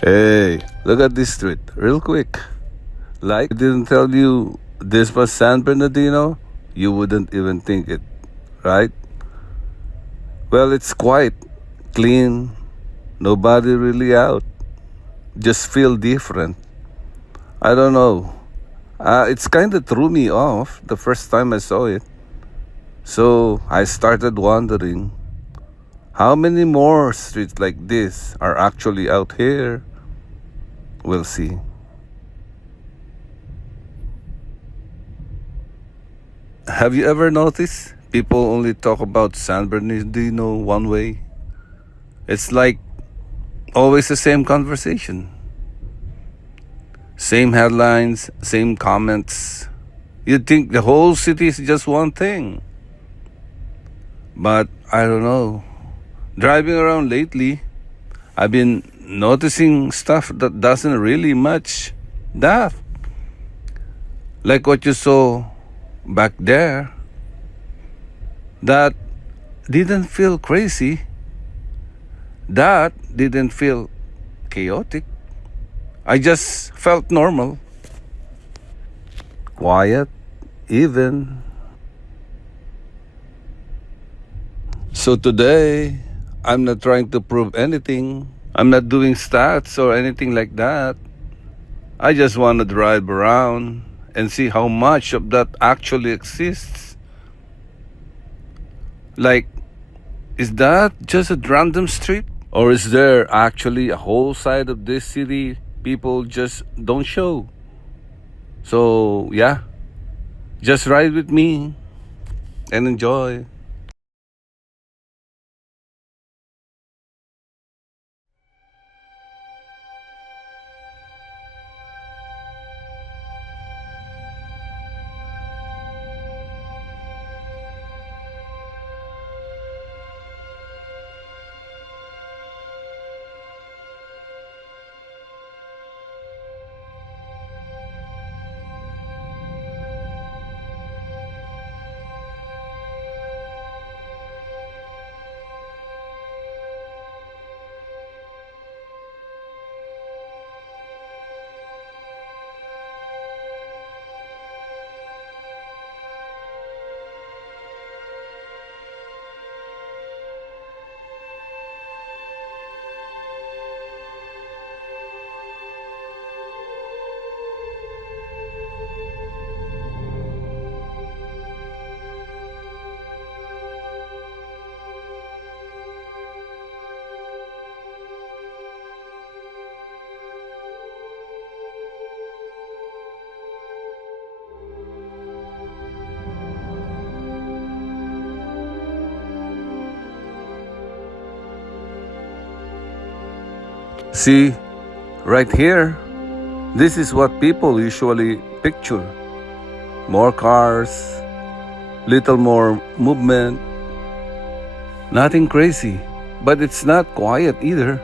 Hey, look at this street, real quick. Like, didn't tell you this was San Bernardino, you wouldn't even think it, right? Well, it's quiet, clean, nobody really out. Just feel different. I don't know. It's kind of threw me off the first time I saw it. So I started wondering how many more streets like this are actually out here? We'll see. Have you ever noticed people only talk about San Bernardino one way? It's like always the same conversation. Same headlines, same comments. You'd think the whole city is just one thing. But I don't know. Driving around lately, I've been noticing stuff that doesn't really match that. Like what you saw back there. That didn't feel crazy. That didn't feel chaotic. I just felt normal, quiet, even. So today, I'm not trying to prove anything. I'm not doing stats or anything like that. I just want to drive around and see how much of that actually exists. Like, is that just a random street? Or is there actually a whole side of this city people just don't show? So, yeah, just ride with me and enjoy. See, right here, this is what people usually picture: more cars, little more movement, nothing crazy, but it's not quiet either.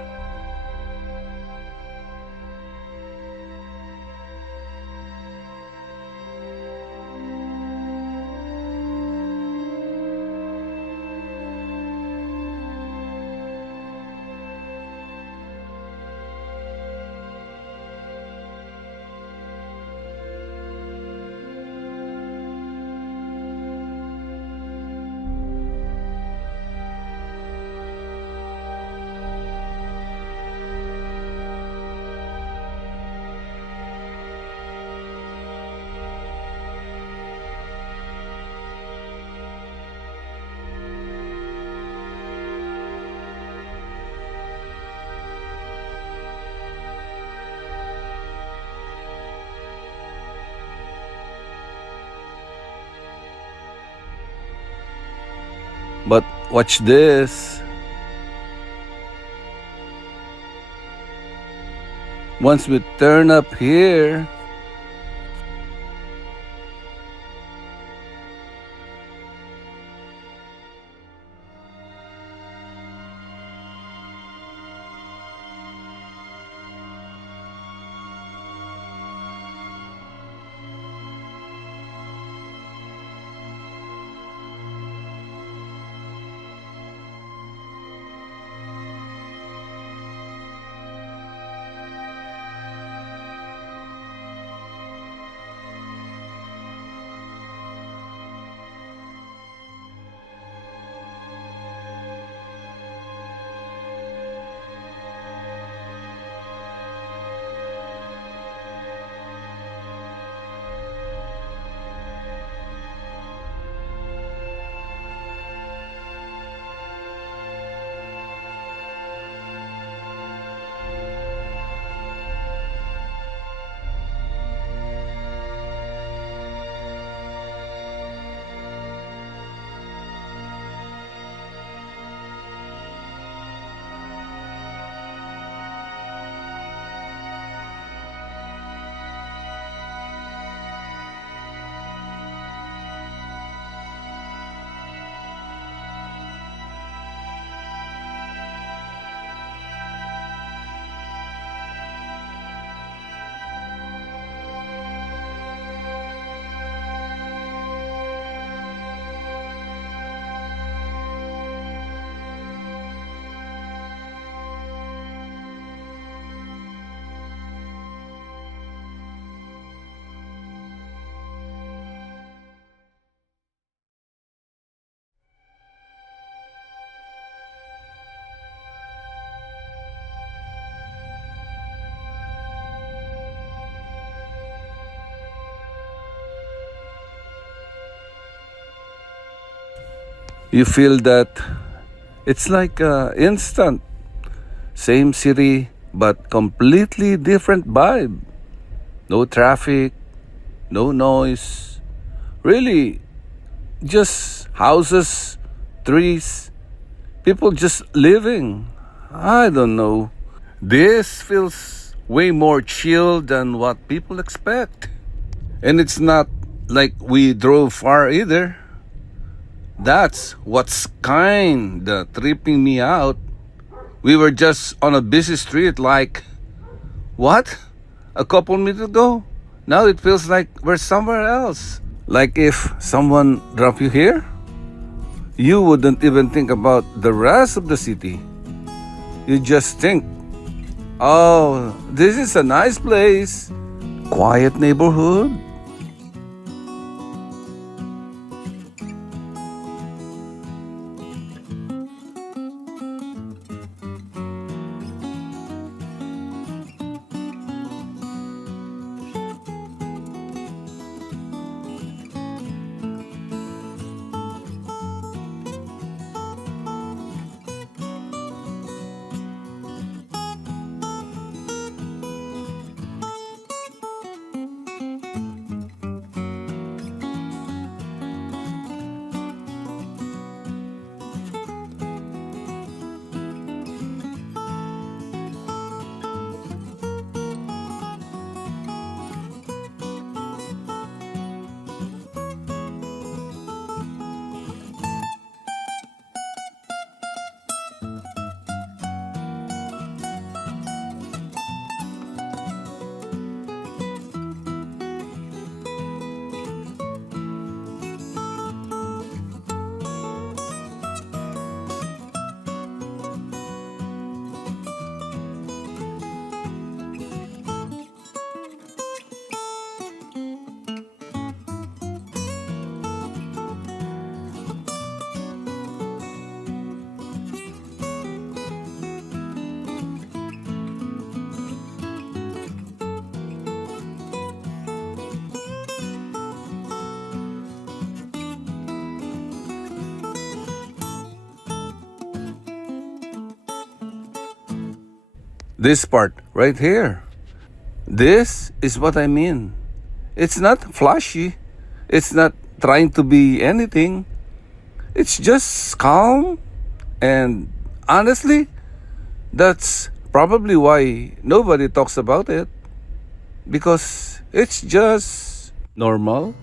But watch this. Once we turn up here, You feel that it's like instant. Same city, but completely different vibe. No traffic, no noise. Really, just houses, trees, people just living. I don't know. This feels way more chill than what people expect. And it's not like we drove far either. That's what's kinda tripping me out. We were just on a busy street like, what? A couple minutes ago? Now it feels like we're somewhere else. Like if someone dropped you here, you wouldn't even think about the rest of the city. You just think, oh, this is a nice place, quiet neighborhood. This part right here. This is what I mean. It's not flashy. It's not trying to be anything. It's just calm. And honestly, that's probably why nobody talks about it. Because it's just normal.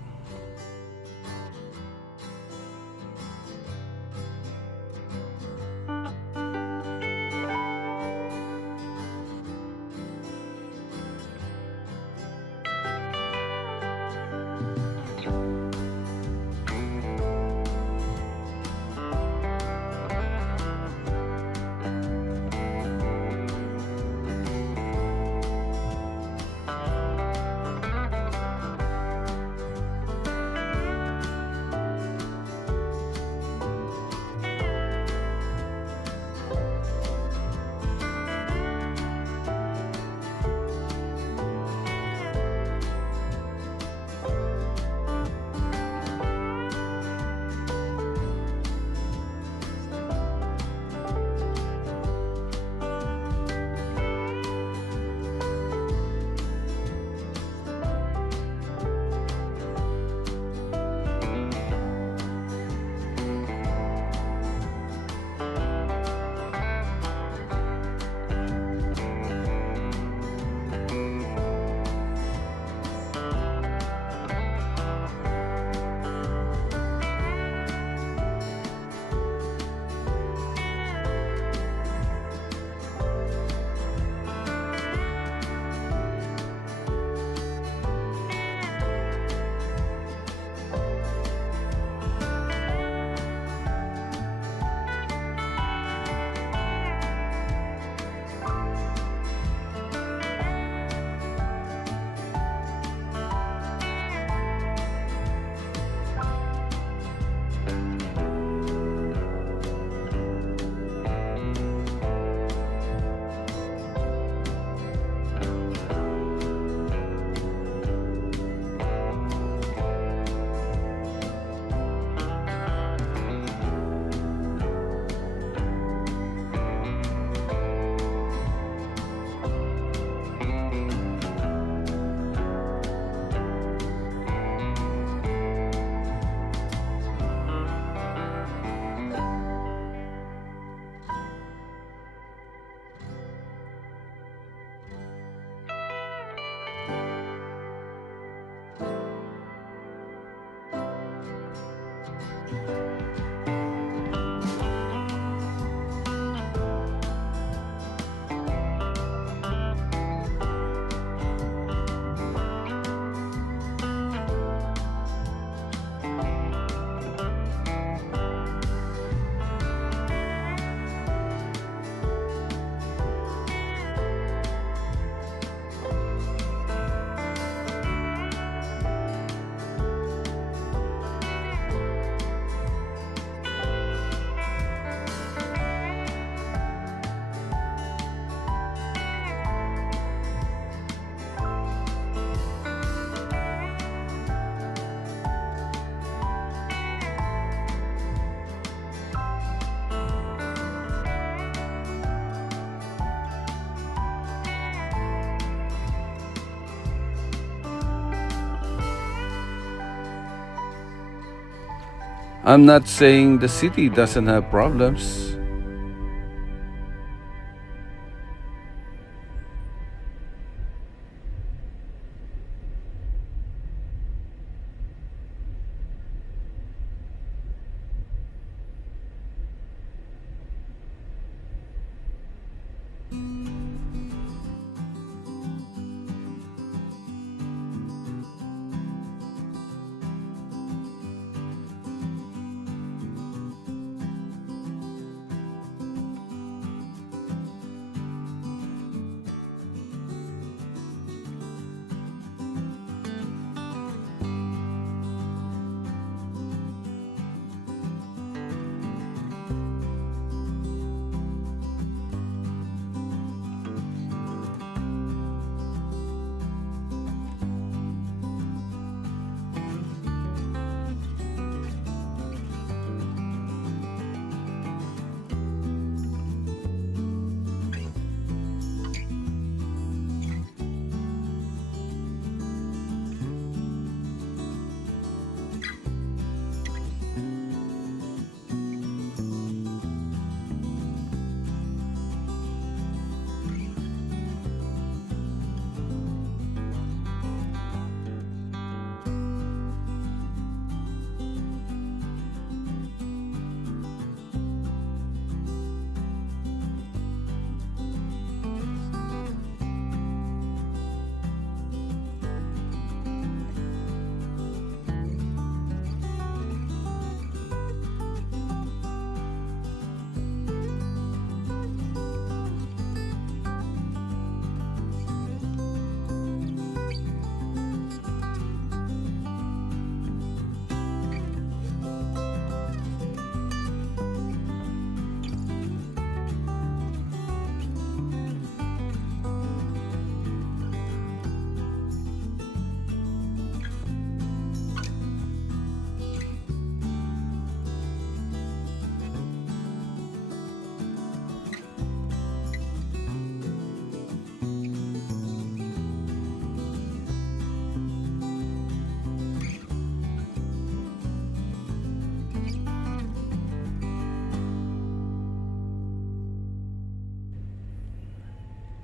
I'm not saying the city doesn't have problems.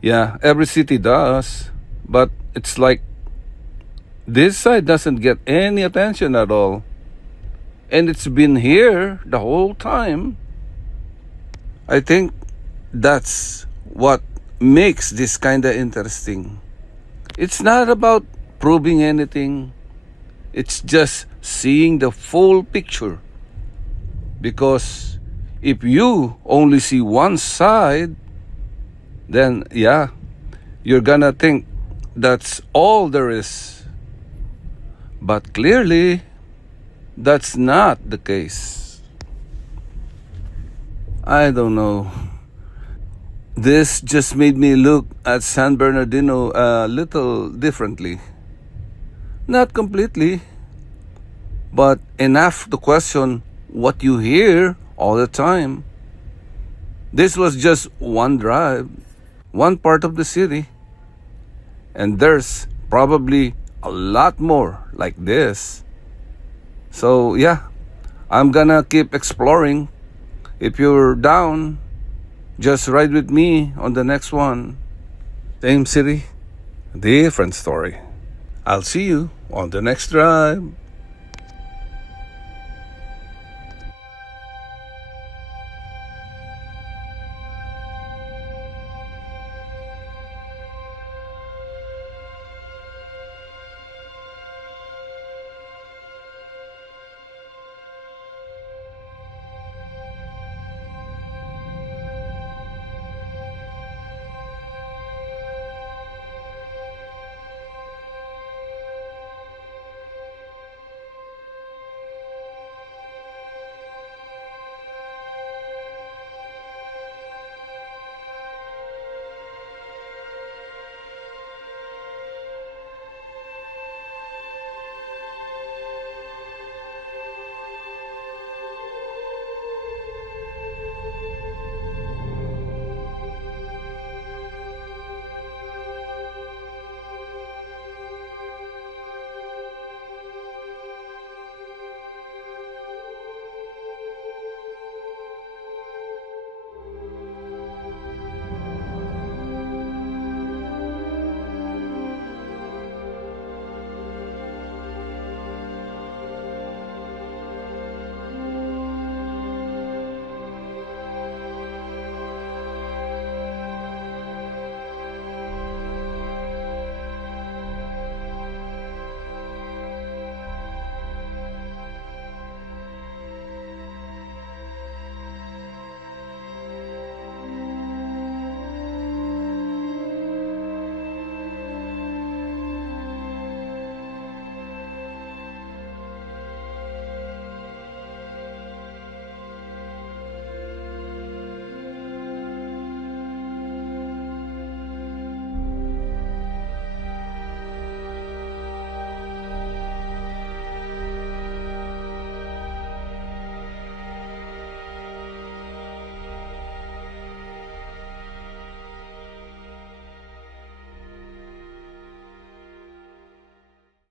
Yeah, every city does. But it's like this side doesn't get any attention at all. And it's been here the whole time. I think that's what makes this kinda interesting. It's not about proving anything, it's just seeing the full picture. Because if you only see one side, then yeah, you're gonna think that's all there is. But clearly, that's not the case. I don't know. This just made me look at San Bernardino a little differently. Not completely, but enough to question what you hear all the time. This was just one drive, one part of the city, and there's probably a lot more like this. So, yeah, I'm gonna keep exploring. If you're down, just ride with me on the next one. Same city, different story. I'll see you on the next drive.